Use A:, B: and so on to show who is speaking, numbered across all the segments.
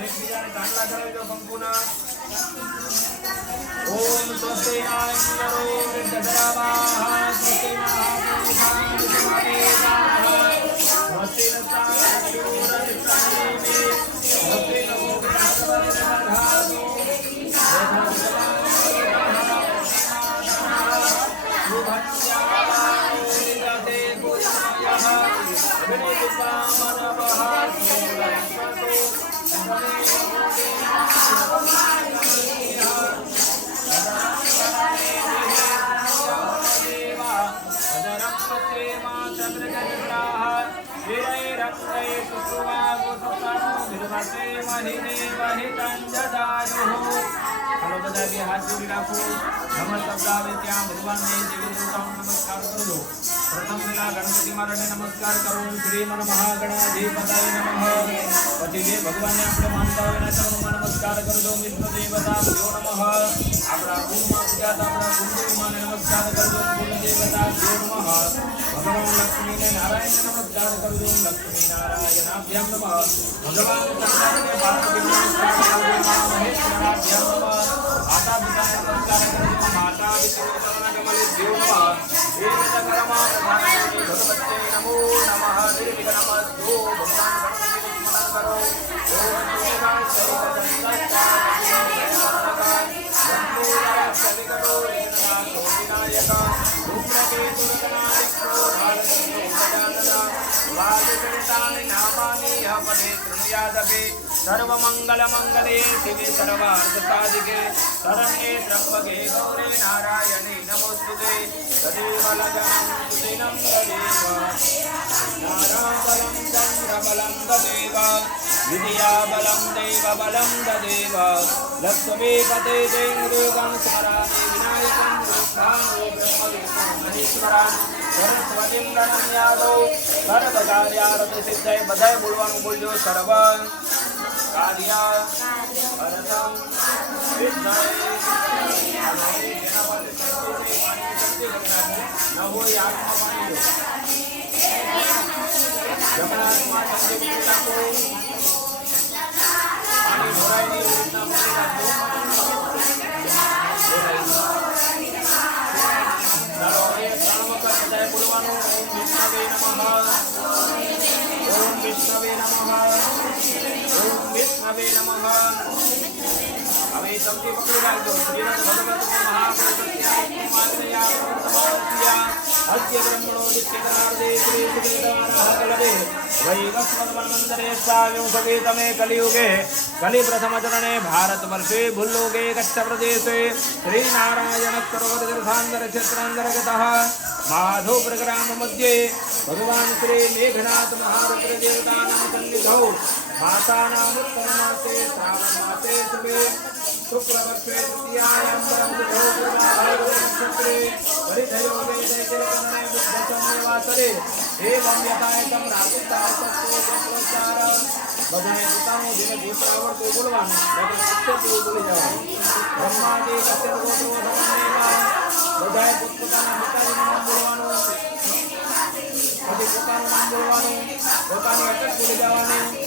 A: એકબીજાને ચાંદલા કરાવી દો કંકુના ઓમ સ્વસ્તિ નાય ઇન્દ્રો વૃદ્ધધરાવાહ સ્વસ્તિ હાલો બધા બે હાથ જોડી રાખો નમઃ શબ્દ આવે ત્યાં ભગવાનને દેવી દેવતાઓને નમસ્કાર કરજો પ્રથમ પેલા ગણપતિ મહારાજને નમસ્કાર કરો શ્રી મન મહાગણાધિપતાય નમઃ પછી જે ભગવાનને આપણે માનતા હોય એના ચરણોમાં નમસ્કાર કરજો વિષ્ણુ દેવતા ભ્યો નમઃ આપણા કુળમાં પૂજાતા આપણા કુળદેવીમાને નમસ્કાર કરજો કુલ દેવતા ભ્યો નમઃ ભગવાન લક્ષ્મીને નારાયણને નમસ્કાર કરજો લક્ષ્મી નારાયણાભ્યામ નમઃ ભગવાન શંકરને પાર્વતીને નમસ્કાર કરજો મા મહેશ્વરાભ્યામ નમઃ માતા પિતાને નમસ્કાર કરજો માતા પિતૃ કમલે ભ્યો નમઃ વેદકર્મા પ્રધાનાય సర్వాణి నామాని యావనే శృణుయాదపి సర్వమంగళమంగళే శివి సర్వార్థసాధికే శరణ్యే త్రంబకే గౌరే నారాయణి నమోస్తుతే. తదేవలగనం సుదినం తదేవ నారాబలం చంద్రబలం తదేవ విజయాబలం దైవబలం తదేవ లక్ష్మీపతే జై మృగం સર્વ કાર્યારત સિદ્ધય બધાય બોલવાનું બોલજો સર્વ કાર્ય અરતમ સિદ્ધય હાલો, એ જેના પાસે શક્તિ છે, પાણીની શક્તિ લખનારને, ન હોય હાથમાં પાણી લો. જમણા હાથમાં રાખો. પાણી ઢોળાય વિષ્ણવે નમઃ હવે ચમચી પકડી રાખજો શ્રીરથ ભગવત મહાપ્રસત્યા અદ્ય બ્રહ્મણો દિત્યકાર્દે શ્રી સુદેવરાહ કલવે વૈવસ્વન્મંદરે સાવ્યુષગે તમે કલિયુગે કલિ પ્રથમ ચરણે ભારત વર્ષે ભૂલ્લોકે કચ્છ પ્રદેશે શ્રી નારાયણ સરોવર તીર્થાંતર ક્ષેત્રાંતર્ગતઃ માધવ ગ્રામ મધ્યે ભગવાન શ્રી મેઘનાથ મહારુદ્ર દેવતાનાં સન્નિધૌ માતાનામ ઉત્તમ માસે શ્રાવણ માસે શુભે શુક્લપક્ષે તૃતીયાયામ પરમ બુધો પૂર્વાભાદ્રવ નક્ષત્રે પરિધયો વેદે ચેતનને બુદ્ધ સંનિવાસરે એવં યથાયતમ રાતિકાય સત્તો જપ્રચાર બધાએ પોતાનું જેને ગોત્ર આવડતું બોલવાનું બાકી ઉત્તરથી બોલી જવાનું બ્રહ્માદિ કશ્યપ ગોત્રો ધર્મેવા બધાએ પોતપોતાના પિતાજીનું નામ બોલવાનું પછી પોતાનું નામ બોલવાનું પોતાની અટક બોલી જવાની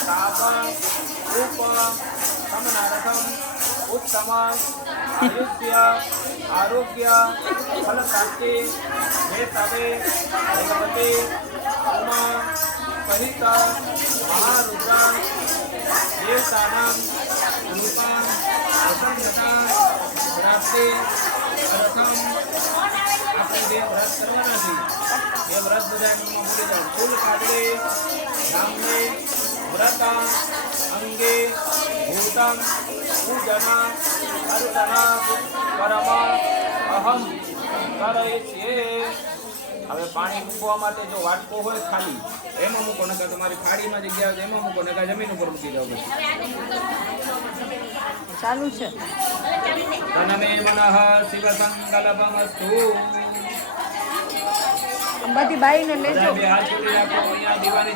A: તાપ ઉપ સમનાર્થમ ઉત્તમ આયુષ્ય આરોગ્ય ફલ પ્રાપ્તિ વેતવે ભગવતી ઉમા સહિત મહારુદ્ર દેવતાનામ રૂપા પ્રસન્નતા પ્રાપ્તિ અર્થમ આપણે જે વ્રત કરવાના છે એ વ્રત બધા એમમાં બોલી જાઓ ફૂલ કાગડે નામને વ્રત અંગે ભૂતમ પૂજન અર્ચન પરમ અહમ છે હવે પાણી મૂકવા માટે જો વાટકો હોય ખાલી એમાં મૂકો નકર તમારી ખાડીમાં જગ્યા હોય એમાં મૂકો નકર જમીન ઉપર મૂકી દો પછી
B: ચાલુ છે.
A: તનમે મનઃ શિવ સંકલ્પમસ્તુ
B: બધી બાઈને લેજો
A: દિવાની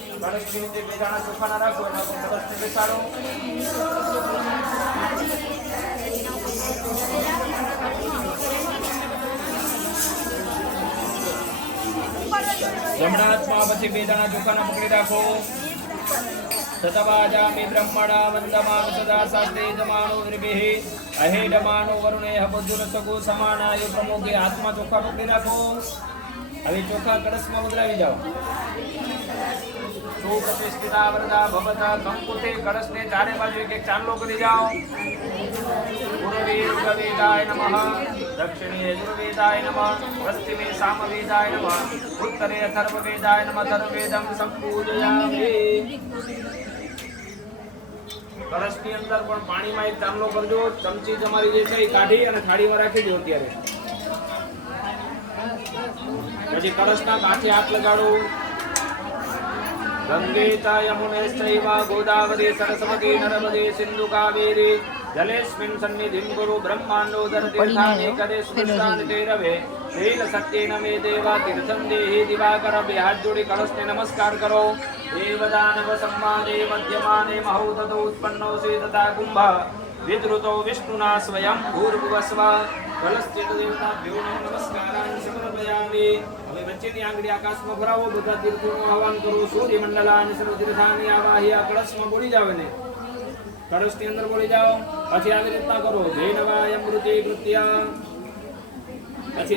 A: સૂર્યનારાયણાય નમઃ નમસ્કારાન સમર્પયામિ હવે તમારો કળશ જે છે ને કળશની નીચે બે દાણા ચોખાના રાખો એના પર જમણા હાથમાં પછી બે દાણા ચોખાના પકડી રાખો. શતવાજામિ બ્રહ્મણા વંદમાન સદા શાસ્ત્રે જમાનો નિર્ભિઃ અહેડમાનો વરુણે હબુદ્ધુર સગો સમાનાય પ્રમુખે હાથમાં ચોખા પકડી રાખો. હવે ચોખા કળશમાં ઉતરાવી જાઓ. સુપ્રતિષ્ઠિતા વરદા ભવતા કંકુતે કળશને ચારે બાજુ એક એક કરી જાઓ. પૂર્વે ઋગ્વેદાય નમઃ. દક્ષિણે યજુર્વેદાય નમઃ. પશ્ચિમે ઉત્તરે અથર્વવેદાય નમઃ. અથર્વવેદમ સંપૂજયામિ. કળશની અંદર પણ પાણીમાં એક ચાંદલો કરજો. ચમચી તમારી જે છે એ કાઢી અને થાળીમાં રાખી દો અત્યારે. પછી કળશના કાંઠે હાથ લગાડો. ગંગેતા યમુને ચૈવ ગોદાવરી સરસ્વતી નર્મદે સિંધુ કાવેરી. જલેસ્મિન સન્નિધિં ગુરુ બ્રહ્માંડો દરતીર્થાને કરે સ્મૃષ્ટાન તે રવે શૈલ સત્યેન મે દેવા તીર્થં દેહી દિવાકર. બે હાથ જોડી કળશને નમસ્કાર કરો. દેવદાનવ સમ્માને મધ્યમાને મહૌતતો ઉત્પન્નો સે તથા કુંભ. વિદ્રુતો વિષ્ણુના સ્વયં ભૂર્ભુવસ્વ. કલશ્ચિત દેવતાભ્યો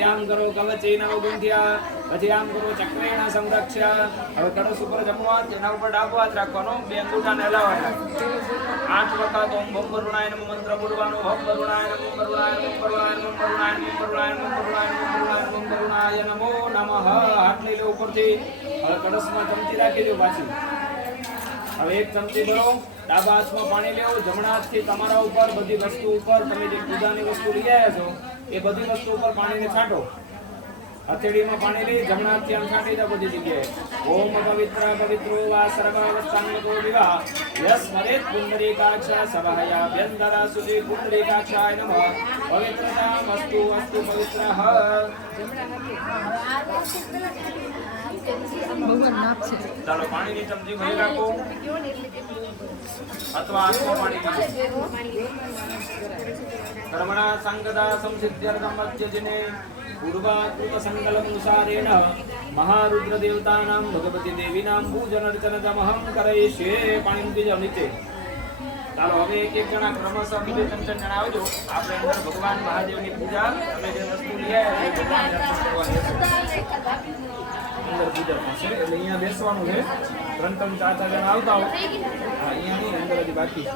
A: આમ કરો કવચેન અવગુંઠ્યા પછી આમ કરો, ચક્રેણ સંરક્ષ્ય. હવે કળશ ઉપર જમણો તેના ઉપર ડાબો હાથ રાખવાનો, બે અંગૂઠાને હલાવવાના. આઠ વખત ઓમ ભમ વરુણાય નમઃ મંત્ર બોલવાનો વરુણાય નમો નમઃ. લઈ લો ઉપરથી હવે કળશમાં ચમચી રાખી દો પાછી. હવે એક ચમચી ભરો. ડાબા હાથમાં પાણી લેવું. જમણા હાથથી તમારા ઉપર બધી વસ્તુ ઉપર તમે જે પૂજાની વસ્તુ લઈ આવ્યા છો, એ બધી વસ્તુ ઉપર પાણીને છાંટો. હથેળીમાં પાણી લઈ જમણા હાથથી આમ છાંટી દો બધી જગ્યાએ ઓમ પવિત્ર પવિત્રો વા સર્વાવસ્થાંગતો વિવાહ યસ મરેત પુંડરીકાક્ષ સભાયા વ્યંદરા સુજી પુંડરીકાક્ષાય નમઃ પવિત્રતા વસ્તુ વસ્તુ પવિત્રઃ
B: ભગવાન નાખશે
A: ચાલો, પાણીની ચમચી ભરી રાખો અથવા હાથમાં પાણી કર્મણા સંગદા સંસિદ્ધ્યર્થમ અત્યજને પૂર્વાકૃત સંકલ્પનુસારેણ મહારુદ્ર દેવતાનામ ભગવતી દેવીનામ પૂજન અર્ચનમહં કરયિષ્યે પાણી મૂકી જાઓ નીચે. ચાલો, હવે એક એક જણા ક્રમશઃ બીજો તમને જણાવજો આપણે અંદર ભગવાન મહાદેવની પૂજા અને જે વસ્તુ લઈ અંદર પૂજા થશે. એટલે અહીંયા બેસવાનું છે. ત્રણ ત્રણ ચાર ચાર જણા આવતા હોય. હા, અહીંયા નહીં, અંદર હજી બાકી છે.